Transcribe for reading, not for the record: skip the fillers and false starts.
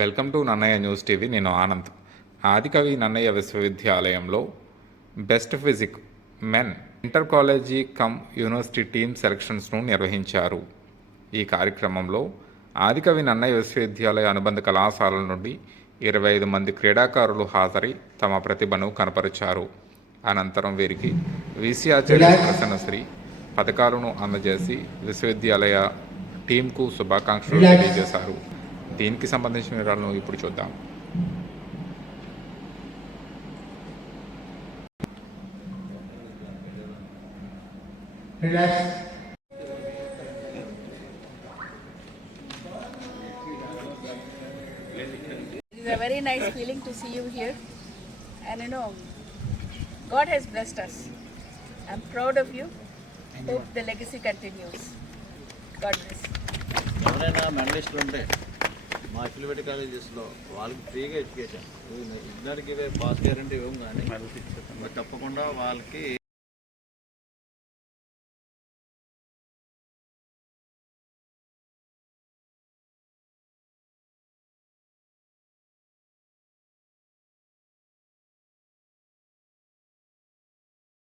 Welcome to Nannayya news TV. నేను ఆనంద్. ఆదికవి నన్నయ్య విశ్వవిద్యాలయంలో best physique men inter college cum university team సెలక్షన్స్ను నిర్వహించారు. ఈ కార్యక్రమంలో ఆదికవి నన్నయ్య విశ్వవిద్యాలయ అనుబంధ కళాశాలల నుండి 25 మంది క్రీడాకారులు హాజరై తమ ప్రతిభను కనపరిచారు. అనంతరం వీరికి వీసీ ఆచార్య ప్రసన్నశ్రీ పథకాలను అందజేసి విశ్వవిద్యాలయ టీంకు శుభాకాంక్షలు తెలియజేశారు. దీనికి సంబంధించిన వివరాలను ఇప్పుడు చూద్దాం. It's a very nice feeling to see you here, and God has blessed us. I'm proud of you. Hope the legacy continues. God bless. ఎవరైనా మెడలిస్టులు ఉంటే మా అఫిలియేట్ కాలేజెస్లో వాళ్ళకి ఫ్రీగా ఎడ్యుకేషన్ ఇద్దరికి పాస్ గ్యారంటీ ఇవ్వం, కానీ తప్పకుండా వాళ్ళకి